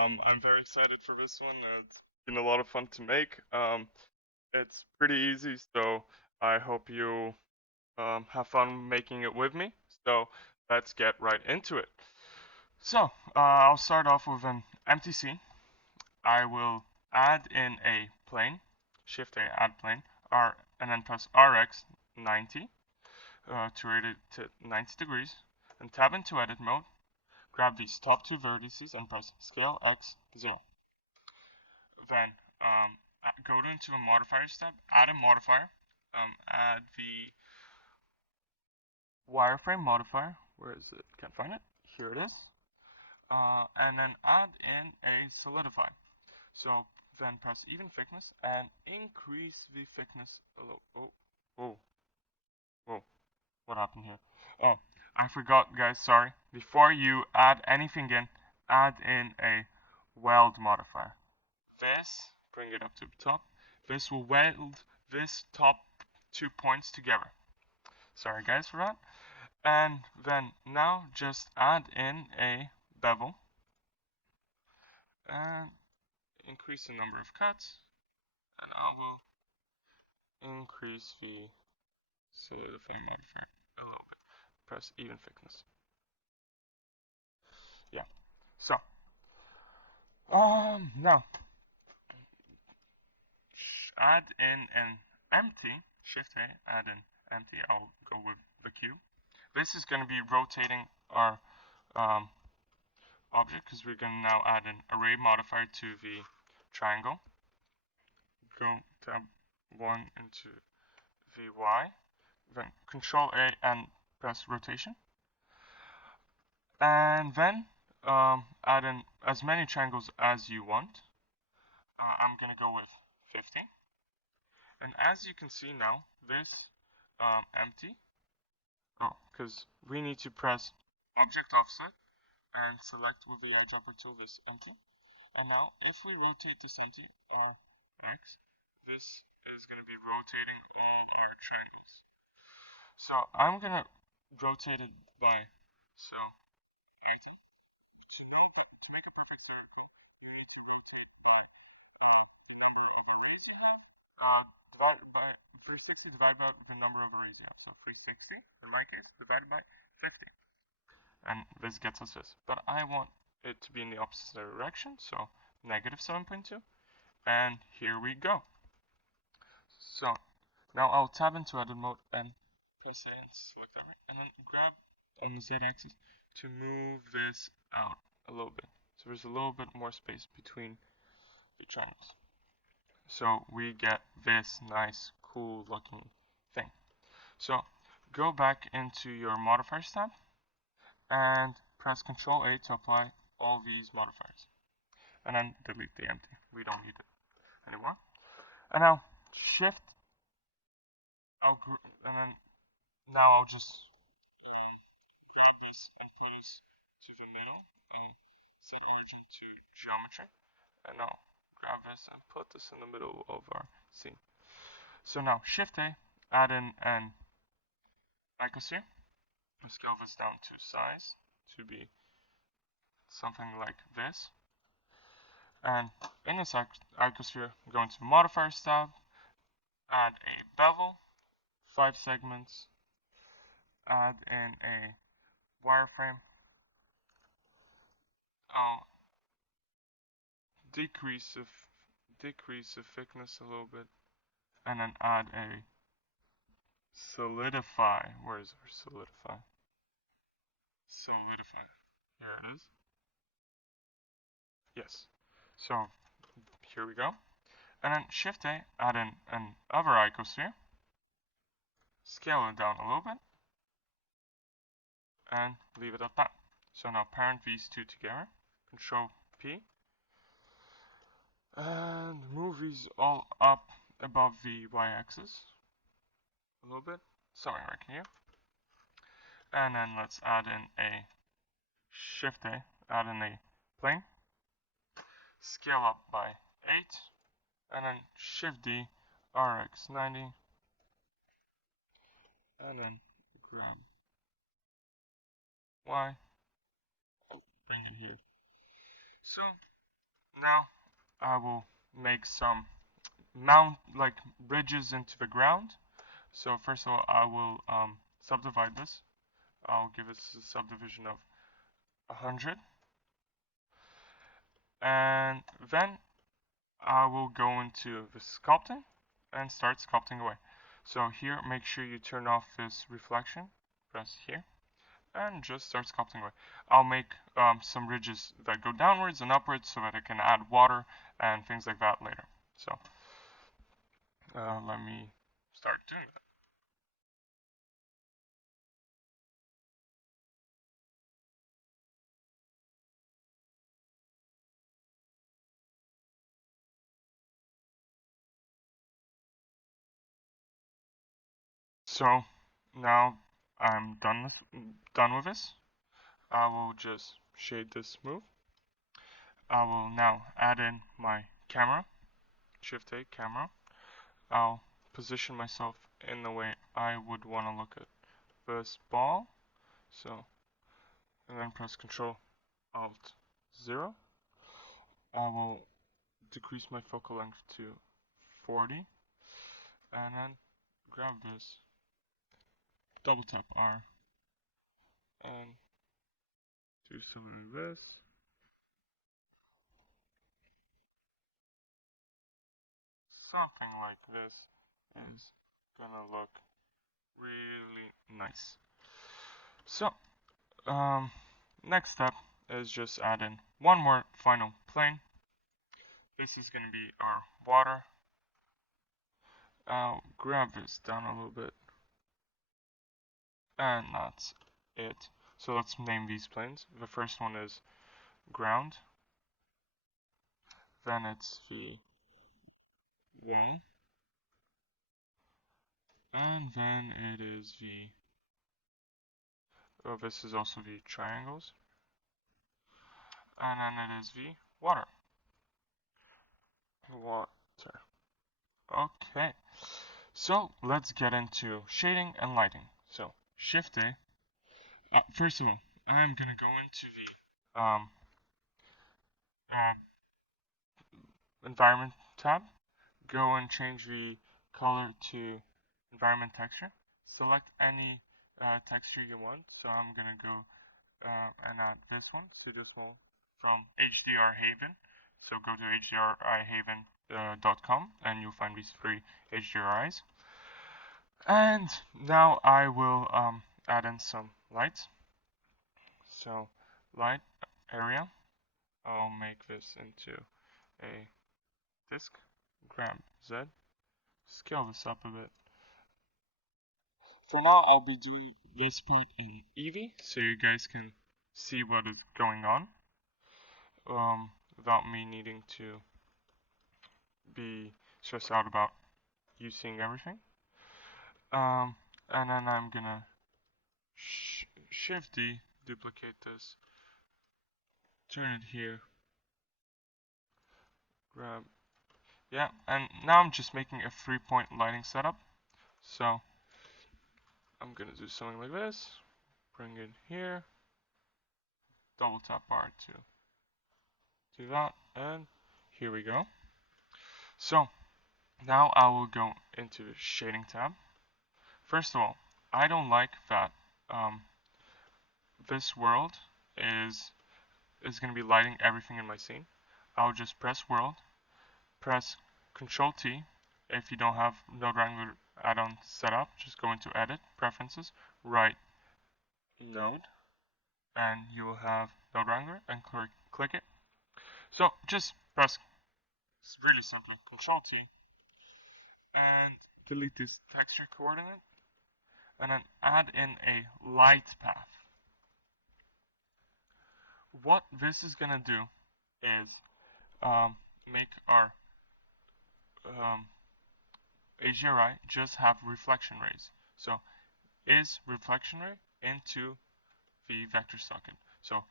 I'm very excited for this one. It's been a lot of fun to make. It's pretty easy, so I hope you have fun making it with me. So let's get right into it. So I'll start off with an empty scene. I will add in a plane, Shift A, add plane, and then press RX 90 to rate it to 90 degrees, and tab into edit mode. Grab these top two vertices and press Scale X 0. Then go into a modifiers tab, add a modifier, add the wireframe modifier. Where is it? Can't find it. Here it is. And then add in a solidify. So then press even thickness and increase the thickness a little. Oh, whoa, whoa. What happened here? Oh, I forgot, guys. Sorry. Before you add anything in, add in a weld modifier. This, bring it up to the top. This will weld this top 2 points together. Sorry guys for that. And then now just add in a bevel and increase the number of cuts, and I will increase the solidify modifier a little bit. Press even thickness. Yeah. So now add in an empty, Shift A, add in empty. I'll go with the cube. This is going to be rotating our object because we're going to now add an array modifier to the triangle. Go tab 1 into the Y, then Control A and press rotation. And then add in as many triangles as you want. I'm going to go with 50. And as you can see now, this empty, because we need to press object offset and select with the eyedropper tool this empty. And now if we rotate this empty all x, this is going to be rotating all our triangles. So I'm going to rotate it by, so IT. To make a perfect circle, you need to rotate by the number of arrays you have. Divided by 360 divided by the number of arrays you have. So 360, in my case, divided by 50. And this gets us this. But I want it to be in the opposite direction, so negative 7.2. And here we go. So now I'll tab into edit mode and press A and select every, and then grab on the Z axis to move this out a little bit. So there's a little bit more space between the triangles. So we get this nice, cool looking thing. So go back into your modifiers tab and press Ctrl A to apply all these modifiers. And then delete the empty. We don't need it anymore. And now Shift. And then now I'll just grab this and put this to the middle and set origin to geometry. And now grab this and put this in the middle of our scene. So now Shift A, add in an icosphere. Scale this down to size to be something like this. And in this icosphere, go into modifiers tab, add a bevel, 5 segments, add in a wireframe. I'll decrease the thickness a little bit, and then add a solidify. Where is our solidify? Solidify. Here it is. Yes. So here we go. And then Shift A, add in another icosphere, scale it down a little bit, and leave it at that. So now parent these two together, Control P, and move these all up above the y-axis a little bit, somewhere right here. And then let's add in a Shift A, add in a plane, scale up by 8, and then Shift D, RX 90, and then grab Y, bring it here. So Now I will make some mount like bridges into the ground. So first of all, I will subdivide this. I'll give this a subdivision of 100, and then I will go into the sculpting and start sculpting away. So here, make sure you turn off this reflection. Press here and just start sculpting away. I'll make some ridges that go downwards and upwards so that I can add water and things like that later. So let me start doing that. So now I'm done with this. I will just shade this smooth. I will now add in my camera, Shift A camera. I'll position myself in the way I would want to look at this ball. So, and then press Control Alt 0. I will decrease my focal length to 40, and then grab this, double tap R, and do something like this. Something like this is gonna look really nice. So, next step is just add in one more final plane. This is gonna be our water. I'll grab this down a little bit, and that's it. So let's name these planes. The first one is ground, then it's the wall, and then it is the, oh, this is also the triangles, and then it is the water. Water. Okay, so let's get into shading and lighting. So Shift A. First of all, I'm gonna go into the uh, environment tab. Go and change the color to environment texture. Select any texture you want. So I'm gonna go and add this one, Studio Small, from HDR Haven. So go to hdrihaven.com and you'll find these free HDRIs. And now I will add in some lights. So light area, I'll make this into a disk. Grab Z, scale this up a bit. For now, I'll be doing this part in Eevee so you guys can see what is going on without me needing to be stressed out about you seeing everything. And then I'm gonna Shift D, duplicate this, turn it here, grab, yeah, and now I'm just making a 3-point lighting setup. So I'm gonna do something like this, bring it here, double tap R to do that, and here we go. So now I will go into the shading tab. First of all, I don't like that this world is going to be lighting everything in my scene. I'll just press world, press Control T. If you don't have Node Wrangler add-on set up, just go into Edit, Preferences, write Node, and you will have Node Wrangler, and click it. So just press, really simply, Control T, and delete this texture coordinate, and then add in a light path. What this is going to do is make our HDRI just have reflection rays. So is reflection ray into the vector socket. So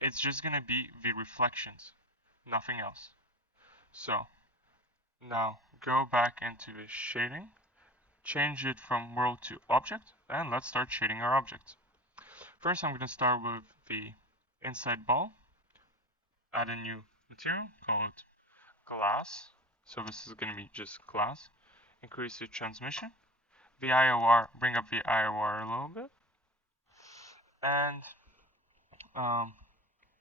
it's just going to be the reflections, nothing else. So now go back into the shading, change it from world to object, and let's start shading our objects. First I'm going to start with the inside ball, add a new material, call it glass. So this is going to be just glass. Increase the transmission. The IOR, bring up the IOR a little bit. And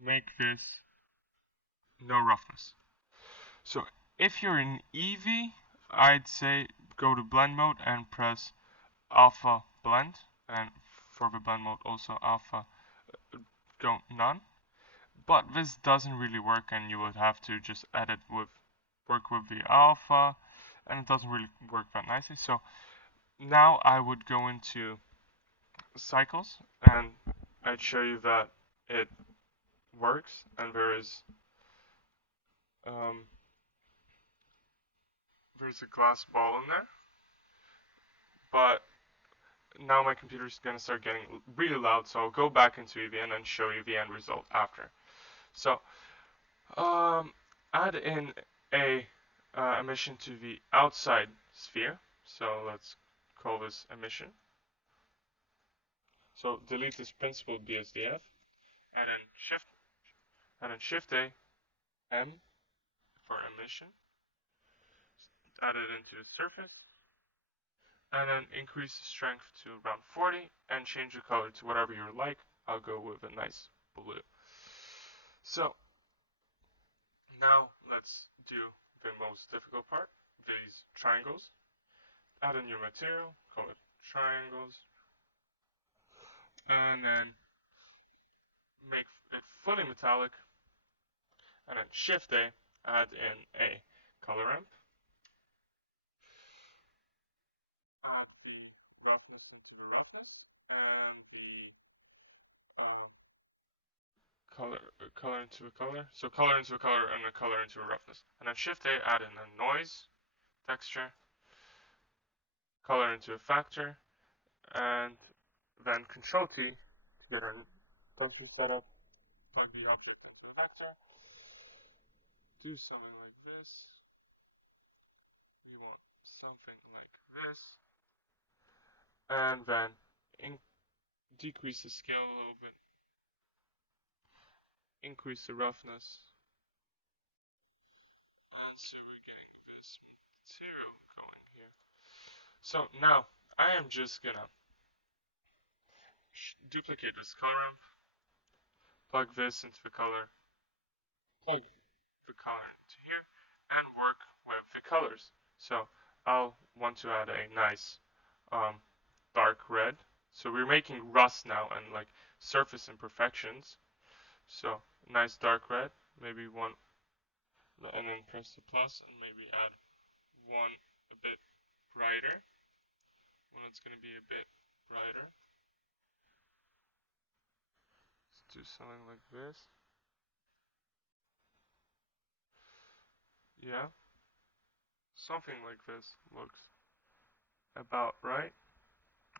make this no roughness. So if you're in Eevee, I'd say go to blend mode and press alpha blend. And for the blend mode also alpha go none. But this doesn't really work, and you would have to just work with the alpha, and it doesn't really work that nicely. So now I would go into cycles, and I'd show you that it works, and um, there's a glass ball in there. But now my computer's going to start getting really loud, so I'll go back into Eevee and then show you the end result after. So add in a emission to the outside sphere. So let's call this emission. So delete this principal BSDF, and then Shift A, M for emission. Add it into the surface, and then increase the strength to around 40, and change the color to whatever you like. I'll go with a nice blue. So now let's do the most difficult part, these triangles. Add a new material, call it triangles, and then make it fully metallic, and then Shift A, add in a color ramp, add the roughness into the roughness, and the color into a color. So color into a color and a color into a roughness. And then Shift A, add in a noise texture, color into a factor, and then Control T to get our texture set up. Plug the object into the vector. Do something like this. We want something like this. And then decrease the scale a little bit. Increase the roughness. And so we're getting this material going here. So now I am just gonna duplicate this color ramp, plug this into the color, plug the color into here, and work with the colors. So I'll want to add a nice dark red. So we're making rust now and like surface imperfections. So nice dark red, maybe one, and then press the plus and maybe add one a bit brighter. One that's going to be a bit brighter. Let's do something like this. Yeah, something like this looks about right.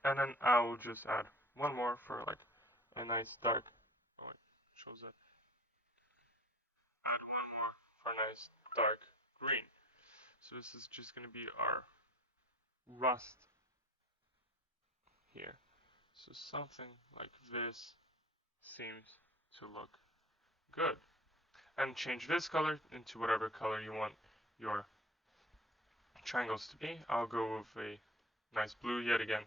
And then I will just add one more for like a nice dark. Oh, it shows that. Add one more for a nice dark green. So this is just going to be our rust here. So something like this seems to look good. And change this color into whatever color you want your triangles to be. I'll go with a nice blue yet again.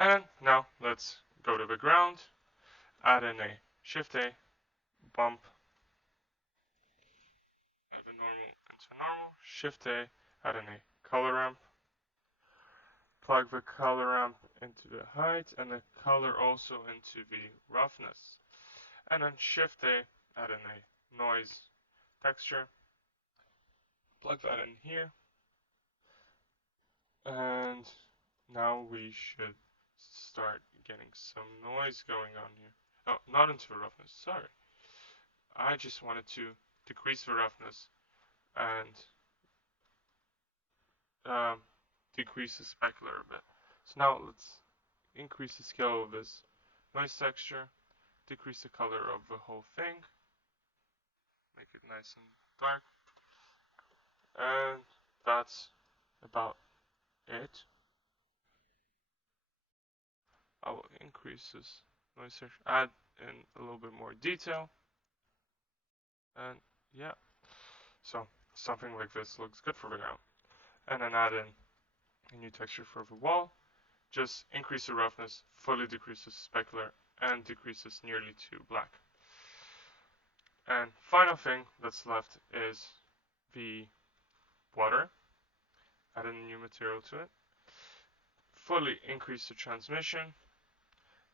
And now let's go to the ground, add in a Shift A, bump, add a normal into normal, Shift A, add in a color ramp, plug the color ramp into the height and the color also into the roughness. And then Shift A, add in a noise texture, plug that in here, and now we should start getting some noise going on here. Oh, not into the roughness, sorry. I just wanted to decrease the roughness and decrease the specular a bit. So now let's increase the scale of this noise texture, decrease the color of the whole thing, make it nice and dark, and that's about it. I will increase this noise texture, add in a little bit more detail, and yeah, so something like this looks good for now. And then add in a new texture for the wall. Just increase the roughness, fully decreases specular, and decreases nearly to black. And final thing that's left is the water. Add in a new material to it. Fully increase the transmission,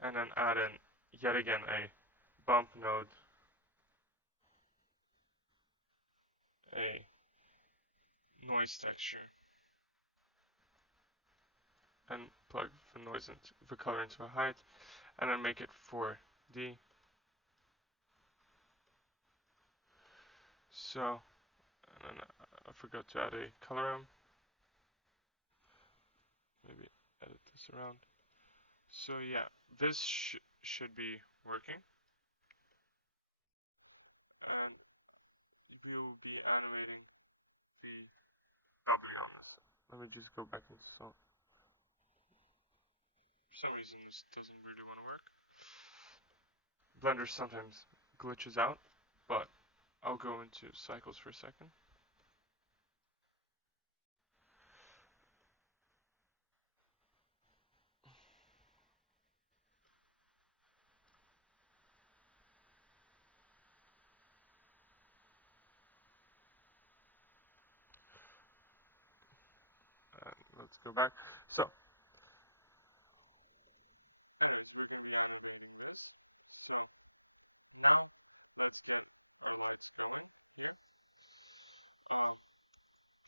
and then add in yet again a bump node, a noise texture, and plug the noise into the color into a height, and then make it 4D. So, and then I forgot to add a color ramp. Maybe edit this around. So yeah, this should be working, and we'll be animating the W on this. Let me just go back into salt. For some reason, this doesn't really want to work. Blender sometimes glitches out, but I'll go into cycles for a second. And let's go back. So, we're going to be adding everything this. So, now let's get our lights going.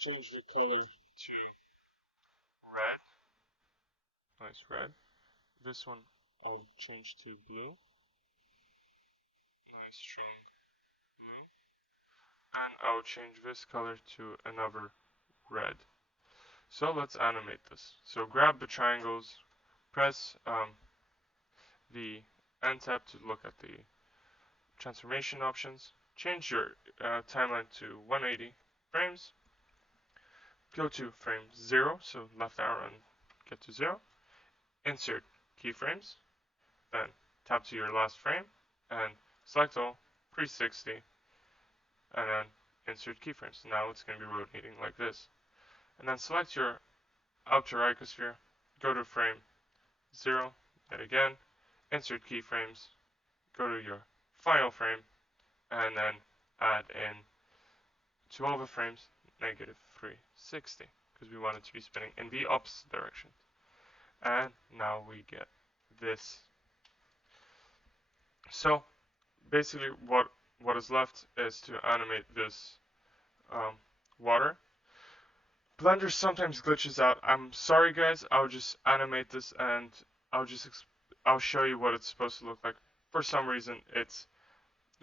Change the color to red. Nice red. This one I'll change to blue. Nice strong blue. And I'll change this color to another red. So let's animate this. So grab the triangles, press the N tab to look at the transformation options, change your timeline to 180 frames, go to frame 0, so left arrow and get to 0, insert keyframes, then tap to your last frame, and select all, 360, and then insert keyframes. Now it's going to be rotating like this. And then select your outer icosphere, go to frame 0, yet again, insert keyframes, go to your final frame, and then add in to all the frames negative 360, because we want it to be spinning in the opposite direction. And now we get this. So basically what is left is to animate this water. Blender sometimes glitches out. I'm sorry guys, I'll just animate this and I'll show you what it's supposed to look like. For some reason it's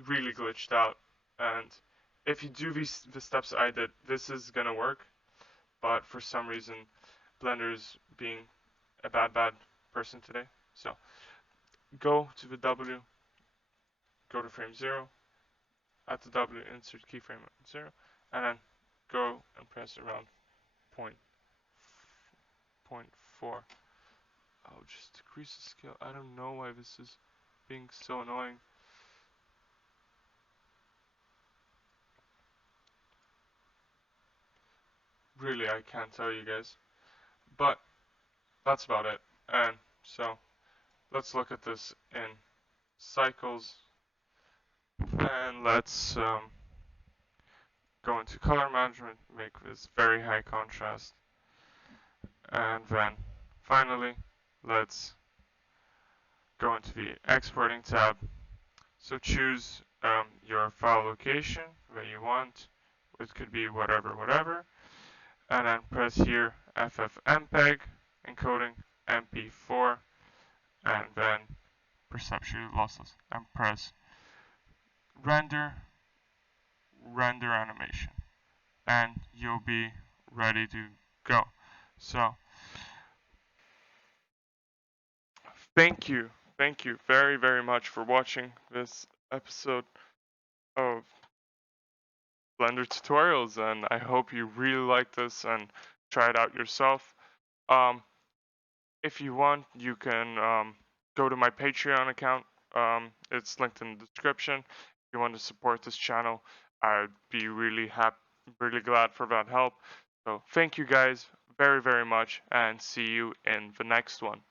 really glitched out, and if you do the steps I did, this is gonna work, but for some reason Blender's being a bad person today. So go to the W, go to frame 0, at the W insert keyframe at 0, and then go and press around point 0.4. I'll just decrease the scale. I don't know why this is being so annoying. Really, I can't tell you guys. But that's about it. And so let's look at this in cycles. And let's go into color management, make this very high contrast. And then finally, let's go into the exporting tab. So choose your file location that you want. It could be whatever. And then press here FFmpeg encoding MP4, and then perceptually lossless, and press render animation, and you'll be ready to go. So thank you very much for watching this episode of Blender tutorials, and I hope you really like this and try it out yourself. If you want, you can go to my Patreon account. It's linked in the description. If you want to support this channel, I'd be really really glad for that help. So thank you guys very, very much, and see you in the next one.